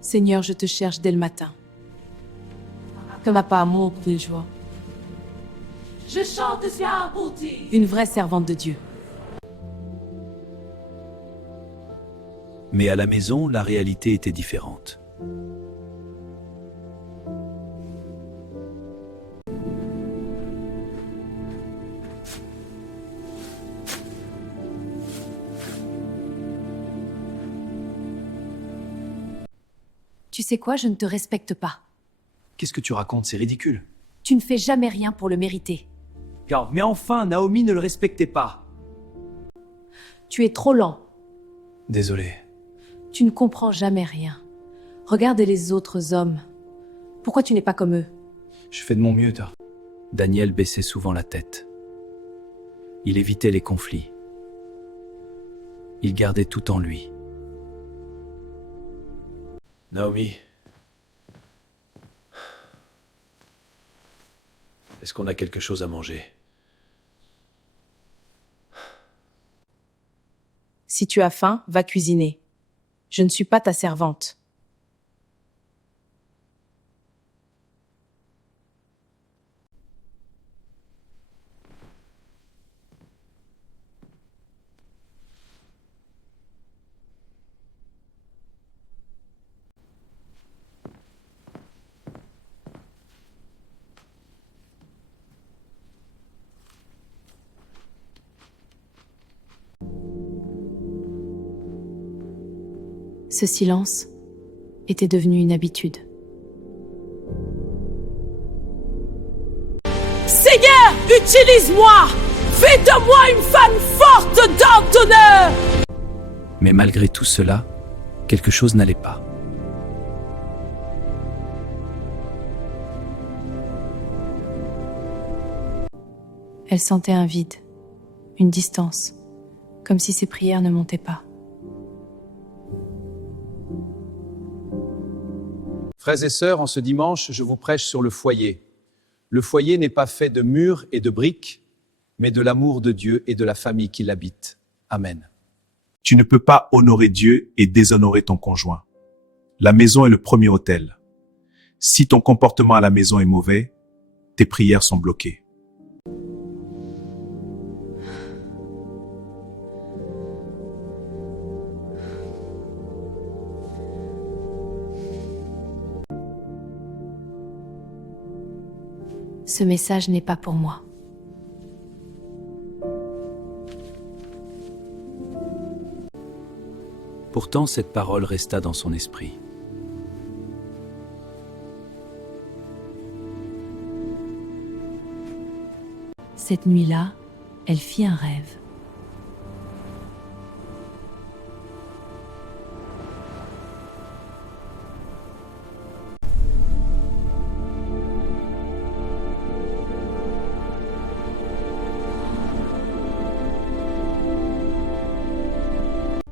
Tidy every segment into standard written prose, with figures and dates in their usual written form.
Seigneur, je te cherche dès le matin. Que ma part monte de joie. Je chante bien pour dire. Une vraie servante de Dieu. Mais à la maison, la réalité était différente. Tu sais quoi, je ne te respecte pas. Qu'est-ce que tu racontes? C'est ridicule. Tu ne fais jamais rien pour le mériter. Mais enfin, Naomi ne le respectait pas. Tu es trop lent. Désolé. Tu ne comprends jamais rien. Regarde les autres hommes. Pourquoi tu n'es pas comme eux? Je fais de mon mieux, toi. Daniel baissait souvent la tête. Il évitait les conflits. Il gardait tout en lui. Naomi, est-ce qu'on a quelque chose à manger? Si tu as faim, va cuisiner. Je ne suis pas ta servante. Ce silence était devenu une habitude. Seigneur, utilise-moi! Fais de moi une femme forte dans ton œuvre! Mais malgré tout cela, quelque chose n'allait pas. Elle sentait un vide, une distance, comme si ses prières ne montaient pas. Frères et sœurs, en ce dimanche, je vous prêche sur le foyer. Le foyer n'est pas fait de murs et de briques, mais de l'amour de Dieu et de la famille qui l'habite. Amen. Tu ne peux pas honorer Dieu et déshonorer ton conjoint. La maison est le premier autel. Si ton comportement à la maison est mauvais, tes prières sont bloquées. Ce message n'est pas pour moi. Pourtant, cette parole resta dans son esprit. Cette nuit-là, elle fit un rêve.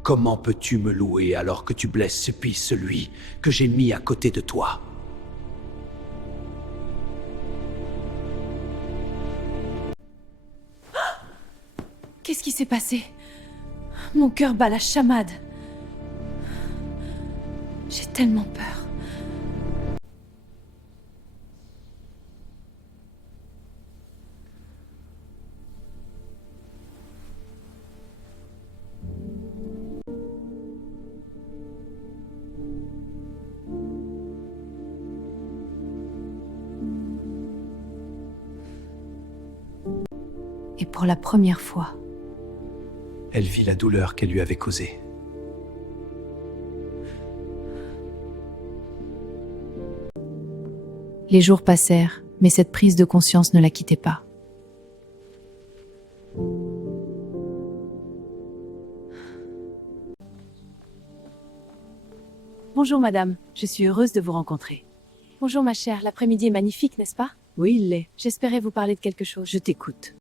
Comment peux-tu me louer alors que tu blesses puis celui que j'ai mis à côté de toi? Qu'est-ce qui s'est passé? Mon cœur bat la chamade. J'ai tellement peur. Et pour la première fois, Elle vit la douleur qu'elle lui avait causée. les jours passèrent, mais cette prise de conscience ne la quittait pas. Bonjour madame, je suis heureuse de vous rencontrer. Bonjour ma chère, l'après-midi est magnifique, n'est-ce pas? Oui, il l'est. J'espérais vous parler de quelque chose. Je t'écoute.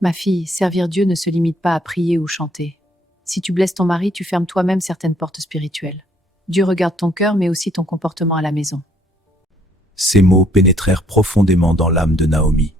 Ma fille, servir Dieu ne se limite pas à prier ou chanter. Si tu blesses ton mari, tu fermes toi-même certaines portes spirituelles. Dieu regarde ton cœur, mais aussi ton comportement à la maison. Ces mots pénétrèrent profondément dans l'âme de Naomi.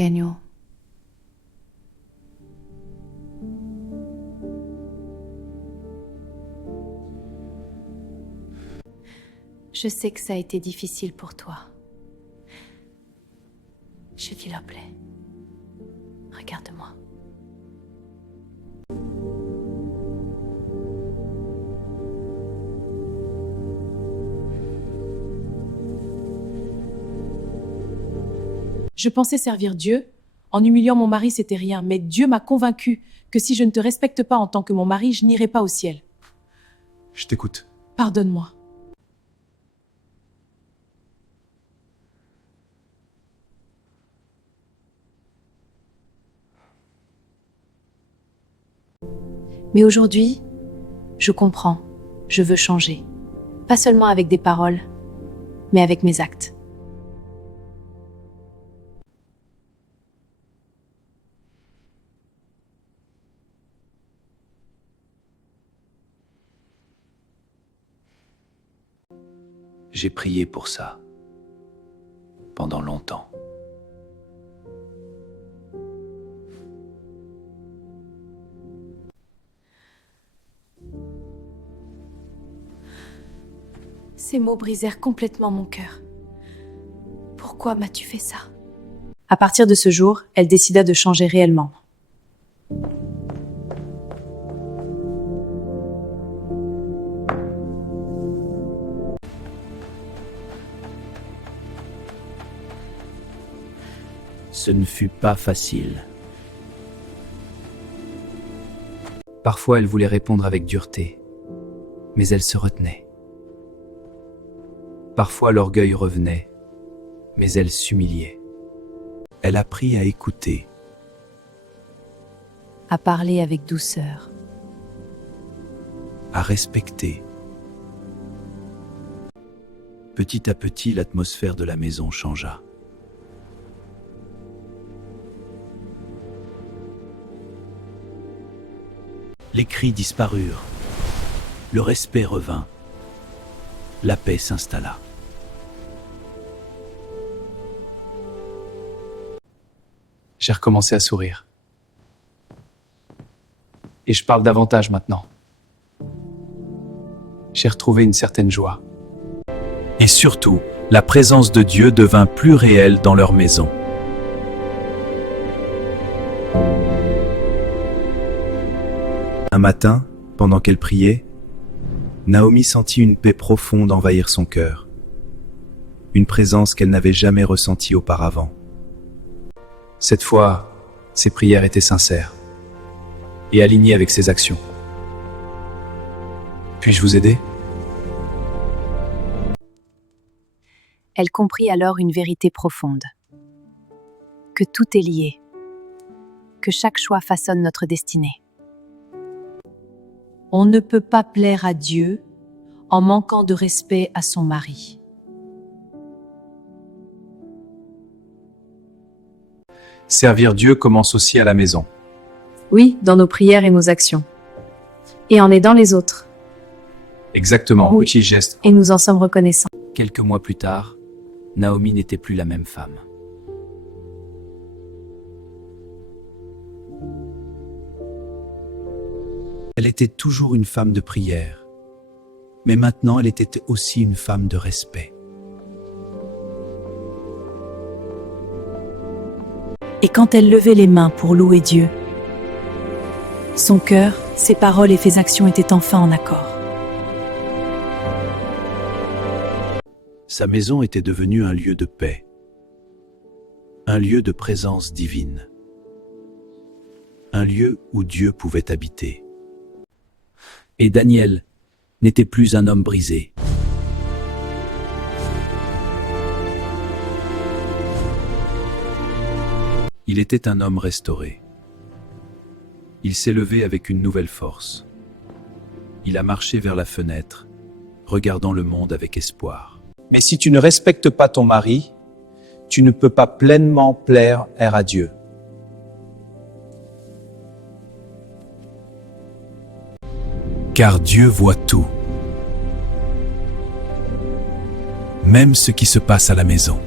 Daniel. Je sais que ça a été difficile pour toi. S'il te plaît, regarde-moi. Je pensais servir Dieu. En humiliant mon mari, c'était rien. Mais Dieu m'a convaincu que si je ne te respecte pas en tant que mon mari, je n'irai pas au ciel. Je t'écoute. Pardonne-moi. Mais aujourd'hui, je comprends. Je veux changer. Pas seulement avec des paroles, mais avec mes actes. J'ai prié pour ça. Pendant longtemps. Ces mots brisèrent complètement mon cœur. Pourquoi m'as-tu fait ça? À partir de ce jour, elle décida de changer réellement. Ce ne fut pas facile. Parfois, elle voulait répondre avec dureté, mais elle se retenait. Parfois, l'orgueil revenait, mais elle s'humiliait. Elle apprit à écouter. À parler avec douceur. À respecter. Petit à petit, l'atmosphère de la maison changea. Les cris disparurent. Le respect revint. La paix s'installa. J'ai recommencé à sourire. Et je parle davantage maintenant. J'ai retrouvé une certaine joie. Et surtout, la présence de Dieu devint plus réelle dans leur maison. Un matin, pendant qu'elle priait, Naomi sentit une paix profonde envahir son cœur. Une présence qu'elle n'avait jamais ressentie auparavant. Cette fois, ses prières étaient sincères et alignées avec ses actions. Puis-je vous aider? Elle comprit alors une vérité profonde. Que tout est lié. Que chaque choix façonne notre destinée. On ne peut pas plaire à Dieu en manquant de respect à son mari. Servir Dieu commence aussi à la maison. Oui, dans nos prières et nos actions. Et en aidant les autres. Exactement, Oui. petit geste. Et nous en sommes reconnaissants. Quelques mois plus tard, Naomi n'était plus la même femme. Elle était toujours une femme de prière, mais maintenant elle était aussi une femme de respect. Et quand elle levait les mains pour louer Dieu, son cœur, ses paroles et ses actions étaient enfin en accord. Sa maison était devenue un lieu de paix, un lieu de présence divine, un lieu où Dieu pouvait habiter. Et Daniel n'était plus un homme brisé. Il était un homme restauré. Il s'est levé avec une nouvelle force. Il a marché vers la fenêtre, regardant le monde avec espoir. Mais si tu ne respectes pas ton mari, tu ne peux pas pleinement plaire à Dieu. Car Dieu voit tout, même ce qui se passe à la maison.